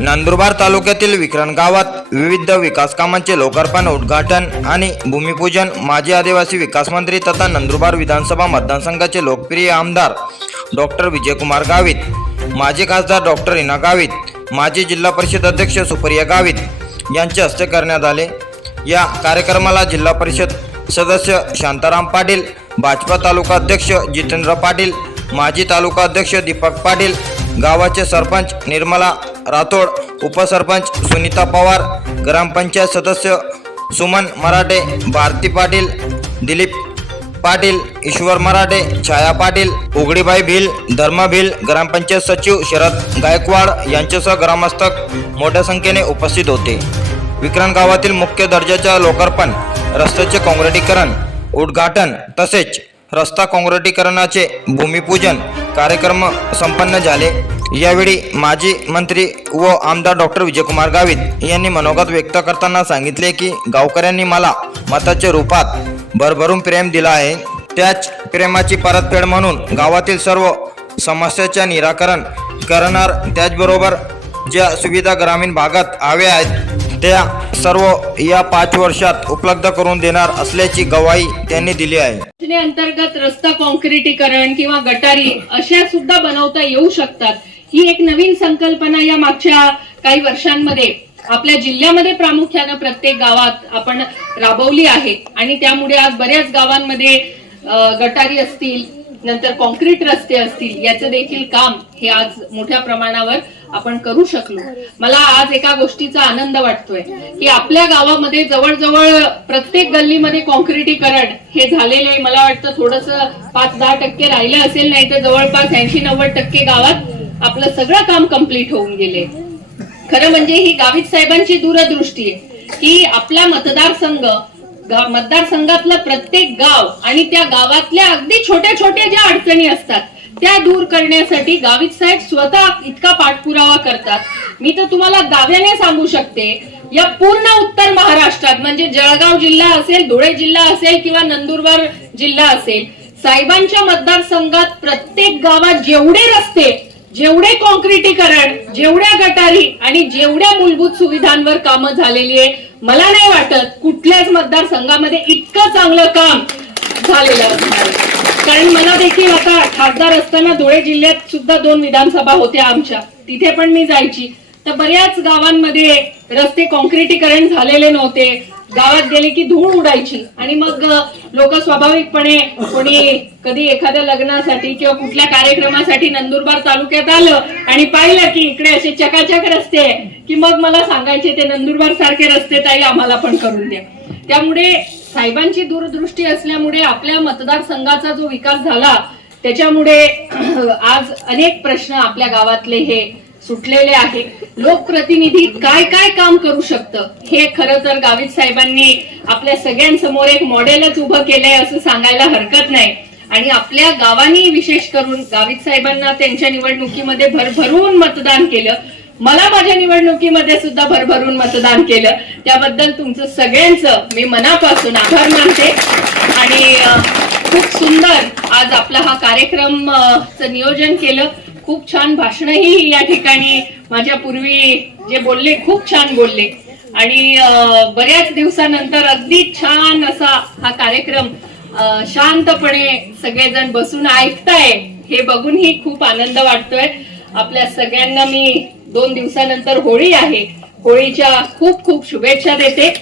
नंदुरबार तालुक्यातील विक्रण गावात विविध विकास कामांचे लोकार्पण उद्घाटन आणि भूमिपूजन माजी आदिवासी विकास मंत्री तथा नंदुरबार विधानसभा मतदारसंघाचे लोकप्रिय आमदार डॉक्टर विजयकुमार गावित माजी खासदार डॉक्टर इना गावित माजी जिल्हा परिषद अध्यक्ष सुप्रिया गावित यांचे हस्ते करण्यात आले. या कार्यक्रमाला जिल्हा परिषद सदस्य शांताराम पाटील भाजपा तालुका अध्यक्ष जितेंद्र पाटील माजी तालुका अध्यक्ष दीपक पाटील गावाचे सरपंच निर्मला राठोड उपसरपंच सुनीता पवार ग्रामपंचायत सदस्य सुमन मराठे भारती पाटील दिलीप पाटील ईश्वर मराठे छाया पाटील उघडीबाई भिल धर्म भिल ग्रामपंचायत सचिव शरद गायकवाड यांच्यासह ग्रामस्थक मोठ्या संख्येने उपस्थित होते. विक्रांत गावातील मुख्य दर्जाच्या लोकार्पण रस्त्याचे काँक्रिटीकरण उद्घाटन तसेच रस्ता काँक्रिटीकरणाचे भूमिपूजन कार्यक्रम संपन्न झाले. यावेळी माजी मंत्री व आमदार डॉक्टर विजयकुमार गावित यांनी मनोगत व्यक्त करताना सांगितले की गावकऱ्यांनी मला मताच्या रूपात भरभरून प्रेम दिला आहे. त्याच प्रेमाची परतफेड म्हणून गावातील सर्व समस्याचे निराकरण करणार त्याचबरोबर ज्या सुविधा ग्रामीण भागात हव्या आहेत त्या सर्व या पाच वर्षात उपलब्ध करून देणार असल्याची गवाही त्यांनी दिली आहे. योजनेअंतर्गत रस्ता कॉन्क्रिटीकरण किंवा गटारी अशा सुद्धा बनवता येऊ शकतात. ही एक नवीन संकल्पना या मागच्या काही वर्षांमध्ये आपल्या जिल्ह्यामध्ये प्रामुख्यानं प्रत्येक गावात आपण राबवली आहे. आणि त्यामुळे आज बऱ्याच गावांमध्ये गटारी असतील नंतर कॉन्क्रीट रस्ते असतील याचं देखील काम हे आज मोठ्या प्रमाणावर आपण करू शकलो. मला आज एका गोष्टीचा आनंद वाटतोय की आपल्या गावामध्ये जवळजवळ प्रत्येक गल्लीमध्ये कॉन्क्रिटीकरण हे झालेले मला वाटतं थोडस पाच दहा टक्के राहिलं असेल नाही तर जवळपास ऐंशी नव्वद टक्के गावात आपलं सगळं काम कंप्लीट होऊन गेले. खरं म्हणजे ही गावित साहेबांची दूरदृष्टी आहे की आपला मतदारसंघ मतदारसंघातलं प्रत्येक गाव आणि त्या गावातल्या अगदी छोट्या छोट्या ज्या अडचणी असतात त्या दूर करण्यासाठी गावित साहेब स्वतः इतका पाठपुरावा करतात. मी तर तुम्हाला दाव्याने सांगू शकते या पूर्ण उत्तर महाराष्ट्रात म्हणजे जळगाव जिल्हा असेल धुळे जिल्हा असेल किंवा नंदुरबार जिल्हा असेल साहेबांच्या मतदारसंघात प्रत्येक गावात जेवढे रस्ते जेवढे कॉन्क्रिटीकरण जेवढ्या गटारी आणि जेवढ्या मूलभूत सुविधांवर कामं झालेली आहे मला नाही वाटत कुठल्याच मतदारसंघामध्ये इतकं चांगलं काम झालेलं कारण मला देखील आता खासदार असताना धुळे जिल्ह्यात सुद्धा दोन विधानसभा होत्या आमच्या. तिथे पण मी जायची. तर बऱ्याच गावांमध्ये रस्ते कॉन्क्रिटीकरण झालेले नव्हते. गावात गेले की धूळ उडायची. आणि मग लोक स्वाभाविकपणे कोणी कधी एखाद्या लग्नासाठी किंवा कुठल्या कार्यक्रमासाठी नंदुरबार तालुक्यात आलं आणि पाहिलं की इकडे असे चकाचक रस्ते आहे, की मग मला सांगायचे ते नंदुरबार सारखे रस्ते ताई आम्हाला पण करून द्या. त्यामुळे साहेबांची दूरदृष्टी असल्यामुळे आपल्या मतदारसंघाचा जो विकास झाला त्याच्यामुळे आज अनेक प्रश्न आपल्या गावातले हे सुटलेले आहे. लोकप्रतिनिधी काय काय काम करू शकतं? हे खरं तर गावित साहेबांनी आपल्या सगळ्यांसमोर एक मॉडेलच उभं केलंय असं सांगायला हरकत नाही. आणि आपल्या गावांनी विशेष करून गावित साहेबांना त्यांच्या निवडणुकीमध्ये भरभरून मतदान केलं. मला माझ्या निवडणुकीमध्ये सुद्धा भरभरून मतदान केलं. त्याबद्दल तुमचं सगळ्यांचं मी मनापासून आभार मानते. आणि खूप सुंदर आज आपला हा कार्यक्रम नियोजन केलं. खूप छान भाषणही या ठिकाणी माझ्या पूर्वी जे बोलले खूप छान बोलले. आणि बऱ्याच दिवसानंतर अगदी छान असा हा कार्यक्रम शांतपणे सगळेजण बसून ऐकताय हे बघूनही खूप आनंद वाटतोय. आपल्या सगळ्यांना मी दोन दिवसानंतर होळी आहे. होळीच्या खूप खूप शुभेच्छा देते.